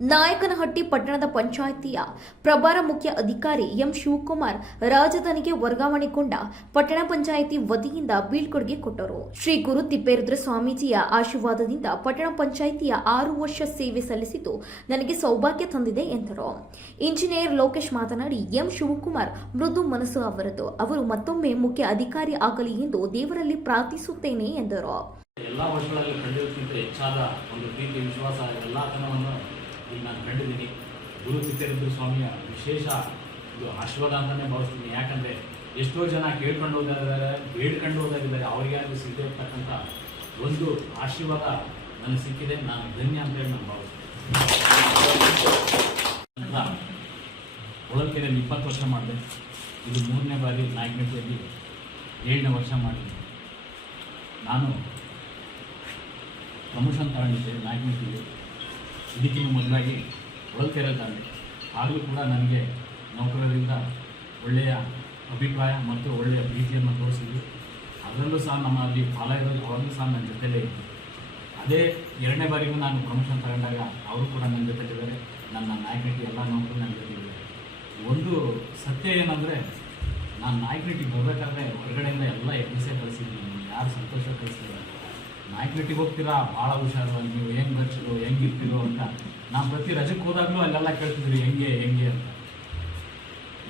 ನಾಯಕನಹಟ್ಟಿ ಪಟ್ಟಣದ ಪಂಚಾಯಿತಿಯ ಪ್ರಭಾರ ಮುಖ್ಯ ಅಧಿಕಾರಿ ಎಂ ಶಿವಕುಮಾರ್ ರಾಜಧಾನಿಗೆ ವರ್ಗಾವಣೆಗೊಂಡ ಪಟ್ಟಣ ಪಂಚಾಯಿತಿ ವತಿಯಿಂದ ಬೀಳ್ಕೊಡುಗೆ ಕೊಟ್ಟರು. ಶ್ರೀ ಗುರು ತಿಪ್ಪೇರುದ್ರ ಸ್ವಾಮೀಜಿಯ ಆಶೀರ್ವಾದದಿಂದ ಪಟ್ಟಣ ಪಂಚಾಯಿತಿಯ ಆರು ವರ್ಷ ಸೇವೆ ಸಲ್ಲಿಸಿದ್ದು ನನಗೆ ಸೌಭಾಗ್ಯ ತಂದಿದೆ ಎಂದರು. ಇಂಜಿನಿಯರ್ ಲೋಕೇಶ್ ಮಾತನಾಡಿ, ಎಂ ಶಿವಕುಮಾರ್ ಮೃದು ಮನಸ್ಸು ಅವರದು. ಅವರು ಮತ್ತೊಮ್ಮೆ ಮುಖ್ಯ ಅಧಿಕಾರಿ ಆಗಲಿ ಎಂದು ದೇವರಲ್ಲಿ ಪ್ರಾರ್ಥಿಸುತ್ತೇನೆ ಎಂದರು. ಎಲ್ಲ ವರ್ಷಗಳಲ್ಲಿ ಹೆಚ್ಚಾದ ಒಂದು ಪ್ರೀತಿ, ವಿಶ್ವಾಸ ಇಲ್ಲಿ ನಾನು ಕಂಡಿದ್ದೀನಿ. ಗುರು ತಿಪ್ಪೇರುದ್ರ ಸ್ವಾಮಿಯ ವಿಶೇಷ ಇದು ಆಶೀರ್ವಾದ ಅಂತಲೇ ಭಾವಿಸ್ತೀನಿ. ಯಾಕಂದರೆ ಎಷ್ಟೋ ಜನ ಕೇಳ್ಕೊಂಡು ಹೋದಾಗಿದ್ದಾರೆ ಬೇಡ್ಕೊಂಡು ಹೋದಾಗಿದ್ದಾರೆ ಅವರಿಗೆ ಅದು ಸಿಗದೆ ಇರ್ತಕ್ಕಂಥ ಒಂದು ಆಶೀರ್ವಾದ ನನಗೆ ಸಿಕ್ಕಿದೆ. ನಾನು ಧನ್ಯ ಅಂತ ಹೇಳಿ ನಾನು ಭಾವಿಸ್ತೀನಿ. ಅಂತ ಹೊಳಲ್ಕೆರೆಯಲ್ಲಿ ಇಪ್ಪತ್ತು ವರ್ಷ ಮಾಡಿದೆ. ಇದು ಮೂರನೇ ಬಾರಿ ನಾಯಕನಹಟ್ಟಿಯಲ್ಲಿ ಏಳನೇ ವರ್ಷ ಮಾಡಿದೆ. ನಾನು ಪ್ರಮೋಷನ್ ತಗೊಂಡಿದ್ದೆ ನಾಯಕನಿಗೆ ಇದಕ್ಕಿಂತ ಮೊದಲಾಗಿ ಹೊಳಲ್ಕೆರೆಯಲ್ಲಿ ಆದರೂ ಕೂಡ ನನಗೆ ನೌಕರರಿಂದ ಒಳ್ಳೆಯ ಅಭಿಪ್ರಾಯ ಮತ್ತು ಒಳ್ಳೆಯ ಪ್ರೀತಿಯನ್ನು ತೋರಿಸಿದ್ರು. ಅದರಲ್ಲೂ ಸಹ ನಮ್ಮ ಅಲ್ಲಿ ಫಾಲ ಇರೋದು ಅವಾಗಲೂ ಸಹ ನನ್ನ ಜೊತೆಲೇ ಇದ್ದರು ಅದೇ ಎರಡನೇ ಬಾರಿಗೂ ನಾನು ಪ್ರಮೋಷನ್ ತಗೊಂಡಾಗ ಅವರು ಕೂಡ ನನ್ನ ಜೊತೆಲಿದ್ದಾರೆ ನನ್ನ ನಾಯಕನಿಗೆ ಎಲ್ಲ ನೌಕರು ನನ್ನ ಜೊತೆಲಿದ್ದಾರೆ ಒಂದು ಸತ್ಯ ಏನಂದರೆ ನಾನು ನಾಯಕನಿಟ್ಟಿಗೆ ಬರಬೇಕಾದ್ರೆ ಹೊರಗಡೆಯಿಂದ ಎಲ್ಲ ಎಬ್ಬಿಸೇ ಕಳಿಸಿದ್ದೀನಿ. ಯಾರು ಸಂತೋಷ ಕಳಿಸ್ತಿಲ್ಲ ನಾಯಕನಿಟ್ಟಿಗೆ ಹೋಗ್ತೀರಾ? ಭಾಳ ಹುಷಾರು. ನೀವು ಏನು ಬರ್ತಿರೋ ಹೆಂಗೆ ಇರ್ತೀರೋ ಅಂತ. ನಾನು ಪ್ರತಿ ರಜಕ್ಕೆ ಹೋದಾಗಲೂ ಅಲ್ಲೆಲ್ಲ ಕೇಳ್ತಿದ್ರು ಹೆಂಗೆ ಹೆಂಗೆ ಅಂತ.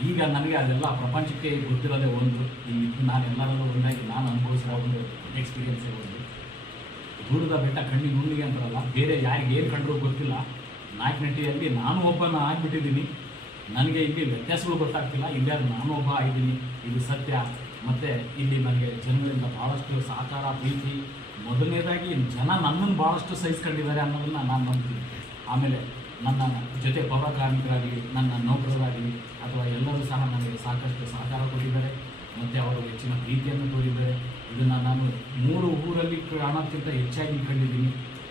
ಈಗ ನನಗೆ ಅದೆಲ್ಲ ಪ್ರಪಂಚಕ್ಕೆ ಗೊತ್ತಿರೋದೇ ಒಂದು. ಇಲ್ಲಿ ನಾನು ಎಲ್ಲರಲ್ಲೂ ಒಂದಾಗಿ ನಾನು ಅನುಭವಿಸಿರೋ ಒಂದು ಎಕ್ಸ್ಪೀರಿಯನ್ಸೇ ಒಂದು. ದೂರದ ಬೆಟ್ಟ ಕಣ್ಣಿಗೆ ನುಣ್ಣಿಗೆ ಅಂತಾರಲ್ಲ, ಬೇರೆ ಯಾರಿಗೆ ಏನು ಕಂಡರೂ ಗೊತ್ತಿಲ್ಲ. ನಾಯಕನಟ್ಟಿಯಲ್ಲಿ ನಾನು ಒಬ್ಬನ ಆಗಿಬಿಟ್ಟಿದ್ದೀನಿ. ನನಗೆ ಇಲ್ಲಿ ವ್ಯತ್ಯಾಸಗಳು ಗೊತ್ತಾಗ್ತಿಲ್ಲ. ಇಲ್ಲಿ ನಾನು ಒಬ್ಬ ಆಗಿದ್ದೀನಿ. ಇದು ಸತ್ಯ. ಮತ್ತು ಇಲ್ಲಿ ನನಗೆ ಜನರಿಂದ ಭಾಳಷ್ಟು ಸಹಕಾರ, ಪ್ರೀತಿ. ಮೊದಲನೇದಾಗಿ ಜನ ನನ್ನನ್ನು ಭಾಳಷ್ಟು ಸಹಿಸ್ಕೊಂಡಿದ್ದಾರೆ ಅನ್ನೋದನ್ನು ನಾನು ನಂಬ್ತೀನಿ. ಆಮೇಲೆ ನನ್ನ ಜೊತೆ ಪೌರ ಕಾರ್ಮಿಕರಾಗಲಿ, ನನ್ನ ನೌಕರರಾಗಲಿ ಅಥವಾ ಎಲ್ಲರೂ ಸಹ ನನಗೆ ಸಾಕಷ್ಟು ಸಹಕಾರ ಕೊಟ್ಟಿದ್ದಾರೆ. ಮತ್ತು ಅವರು ಹೆಚ್ಚಿನ ಪ್ರೀತಿಯನ್ನು ತೋರಿದ್ದಾರೆ. ಇದನ್ನು ನಾನು ಮೂರು ಊರಲ್ಲಿ ಕಾಣೋಕ್ಕಿಂತ ಹೆಚ್ಚಾಗಿ ಕಂಡಿದ್ದೀನಿ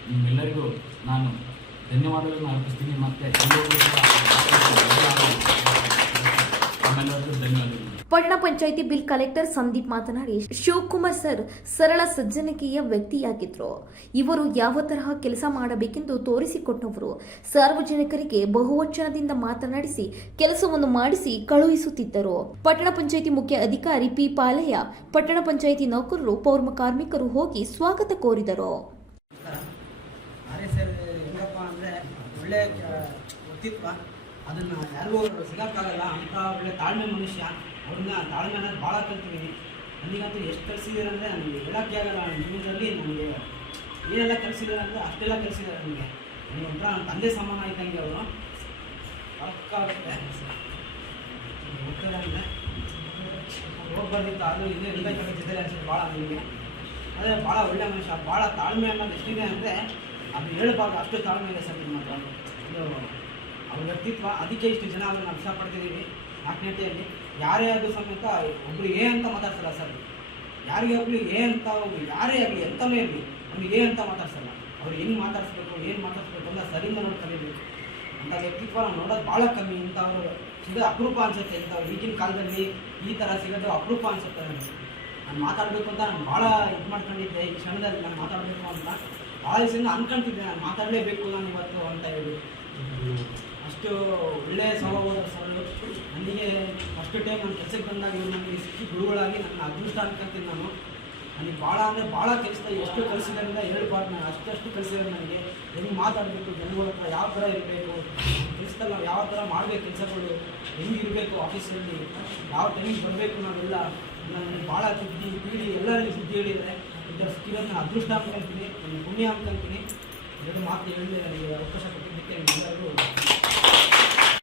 ನಿಮ್ಮೆಲ್ಲರಿಗೂ ನಾನು ಧನ್ಯವಾದಗಳನ್ನು ಅರ್ಪಿಸ್ತೀನಿ. ಮತ್ತು ಎಲ್ಲರಿಗೂ ಪಟ್ಟಣ ಪಂಚಾಯಿತಿ ಬಿಲ್ ಕಲೆಕ್ಟರ್ ಸಂದೀಪ್ ಮಾತನಾಡಿ, ಶಿವಕುಮಾರ್ ಸರ್ ಸರಳ ಸಜ್ಜನಿಕೆಯ ವ್ಯಕ್ತಿಯಾಗಿದ್ರು. ಇವರು ಯಾವ ತರಹ ಕೆಲಸ ಮಾಡಬೇಕೆಂದು ತೋರಿಸಿಕೊಟ್ಟವರು. ಸಾರ್ವಜನಿಕರಿಗೆ ಬಹುವಚನದಿಂದ ಮಾತನಾಡಿಸಿ, ಕೆಲಸವನ್ನು ಮಾಡಿಸಿ ಕಳುಹಿಸುತ್ತಿದ್ದರು. ಪಟ್ಟಣ ಪಂಚಾಯಿತಿ ಮುಖ್ಯ ಅಧಿಕಾರಿ ಪಿ. ಪಾಲಯ್ಯ, ಪಟ್ಟಣ ಪಂಚಾಯಿತಿ ನೌಕರರು, ಪೌರ್ಮ ಕಾರ್ಮಿಕರು ಹೋಗಿ ಸ್ವಾಗತ ಕೋರಿದರು. ಒಳ್ಳೆ ಅದನ್ನು ಯಾರಿಗೂ ಸಿಗೋಕ್ಕಾಗಲ್ಲ. ಅಂಥ ಒಳ್ಳೆ ತಾಳ್ಮೆ ಮನುಷ್ಯ, ಅವ್ರನ್ನ ತಾಳ್ಮೆ ಅನ್ನೋದು ಭಾಳ ಕಲ್ತಿದ್ದೀನಿ. ನನಗಂತೂ ಎಷ್ಟು ಕಲಿಸಿದ್ದಾರೆ ಅಂದರೆ ನನಗೆ ಹೇಳೋಕ್ಕೆ ಆಗಲ್ಲ. ಜೀವನದಲ್ಲಿ ನನಗೆ ಏನೆಲ್ಲ ಕಲಿಸಿದ್ದಾರೆ ಅಂದರೆ ಅಷ್ಟೆಲ್ಲ ಕಲಿಸಿದ್ದಾರೆ ನನಗೆ. ನನಗೆ ಒಂಥರ ನನ್ನ ತಂದೆ ಸಮಾನ ಇದ್ದಂಗೆ ಅವರು. ಅಂದರೆ ಹೋಗ್ಬಾರ್ದಿತ್ತು ಅದು ಇಲ್ಲೇ ಇಲ್ಲ ಕಲಿಸಿದ್ದಾರೆ ಅನ್ಸುತ್ತೆ ಭಾಳ ನನಗೆ. ಅದೇ ಭಾಳ ಒಳ್ಳೆ ಮನುಷ್ಯ, ಭಾಳ ತಾಳ್ಮೆ ಅನ್ನೋದು ಎಷ್ಟಿದೆ ಅಂದರೆ ಅದು ಹೇಳ್ಬಾರ್ದು. ಅಷ್ಟು ತಾಳ್ಮೆ ಇದೆ ಸರ್ ನಿಮ್ಮ ಇದು ಅವ್ರ ವ್ಯಕ್ತಿತ್ವ ಅದಕ್ಕೆ ಇಷ್ಟು ಜನ ಅದನ್ನು ಇಷ್ಟಪಡ್ತಿದ್ದೀನಿ ನಾಲ್ಕನೇತೆಯಲ್ಲಿ ಯಾರೇ ಆದರೂ ಸಮೇತ ಒಬ್ರು ಏ ಅಂತ ಮಾತಾಡ್ಸಲ್ಲ ಸರ್. ಯಾರಿಗೆ ಒಬ್ರು ಏ ಅಂತ ಒಬ್ರು ಯಾರೇ ಆಗಲಿ ಎಂತಲೇ ಇರಲಿ ಅವ್ರಿಗೆ ಏ ಅಂತ ಮಾತಾಡ್ಸಲ್ಲ. ಅವ್ರು ಹೆಂಗೆ ಮಾತಾಡಿಸ್ಬೇಕು, ಏನು ಮಾತಾಡಿಸ್ಬೇಕು ಅಂತ ಸರಿಯಿಂದ ನೋಡಿ ಕಲಿಬೇಕು. ಅಂಥ ವ್ಯಕ್ತಿತ್ವ ನಾವು ನೋಡೋದು ಭಾಳ ಕಮ್ಮಿ. ಇಂಥವ್ರು ಸಿಗೋದು ಅಪರೂಪ ಅನ್ಸುತ್ತೆ. ಇಂಥವ್ರು ಈಗಿನ ಕಾಲದಲ್ಲಿ ಈ ಥರ ಸಿಗೋದು ಅಪರೂಪ ಅನ್ಸುತ್ತೆ ನನಗೆ ನಾನು ಮಾತಾಡಬೇಕು ಅಂತ ನಾನು ಭಾಳ ಇದು ಮಾಡ್ಕೊಂಡಿದ್ದೆ. ಈ ಕ್ಷಣದಲ್ಲಿ ನಾನು ಮಾತಾಡಬೇಕು ಅಂತ ಭಾಳ ದಿವಸದಿಂದ ಅಂದ್ಕೊಂತಿದ್ದೆ ನಾನು ಮಾತಾಡಲೇಬೇಕು ನಾನು ಇವತ್ತು ಅಂತ ಹೇಳಿ. ಅಷ್ಟು ಒಳ್ಳೆಯ ಸ್ವಭಾವದ ಸರಳು ನನಗೆ ಫಸ್ಟ್ ಟೈಮ್ ನನ್ನ ಕೆಲಸಕ್ಕೆ ಬಂದಾಗ ಇವ್ರು ನನಗೆ ಸಿಕ್ಕಿ ಗುರುಗಳಾಗಿ ನನ್ನ ಅದೃಷ್ಟ ಅನ್ಕೊಂತೀನಿ ನಾನು. ನನಗೆ ಭಾಳ ಅಂದರೆ ಭಾಳ ಕೆಲಸ, ಎಷ್ಟು ಕಲಿಸಿದ್ರಿಂದ ಹೇಳ್ಬಾರ್ದು ನಾನು, ಅಷ್ಟಷ್ಟು ಕಲಿಸಿದ್ರೆ ನನಗೆ ಹೆಂಗೆ ಮಾತಾಡಬೇಕು, ಜನಗಳ ಹತ್ರ ಯಾವ ಥರ ಇರಬೇಕು, ಕೆಲಸದಲ್ಲಿ ನಾವು ಯಾವ ಥರ ಮಾಡಬೇಕು, ಕೆಲಸಗಳು ಹೆಂಗೆ ಇರಬೇಕು ಆಫೀಸಲ್ಲಿ ಯಾವ ಟೈಮಿಗೆ ಬರಬೇಕು ನಾವೆಲ್ಲ. ನನಗೆ ಭಾಳ ಸುದ್ದಿ ಪೀಳಿ ಎಲ್ಲರಿಗೂ ಸುದ್ದಿ ಹೇಳಿದರೆ ಇದರ ಸಿಕ್ಕಿರೋದು ನಾನು ಅದೃಷ್ಟ ಅನ್ಕೊಂತೀನಿ ನನಗೆ ಪುಣ್ಯ ಅನ್ಕೊಂತೀನಿ ಎರಡು ಮಾತು ಹೇಳಿದೆ ನನಗೆ ಅವಕಾಶ ಕೊಟ್ಟಿದ್ದಕ್ಕೆ ನಿಮ್ಮೆಲ್ಲರಿಗೂ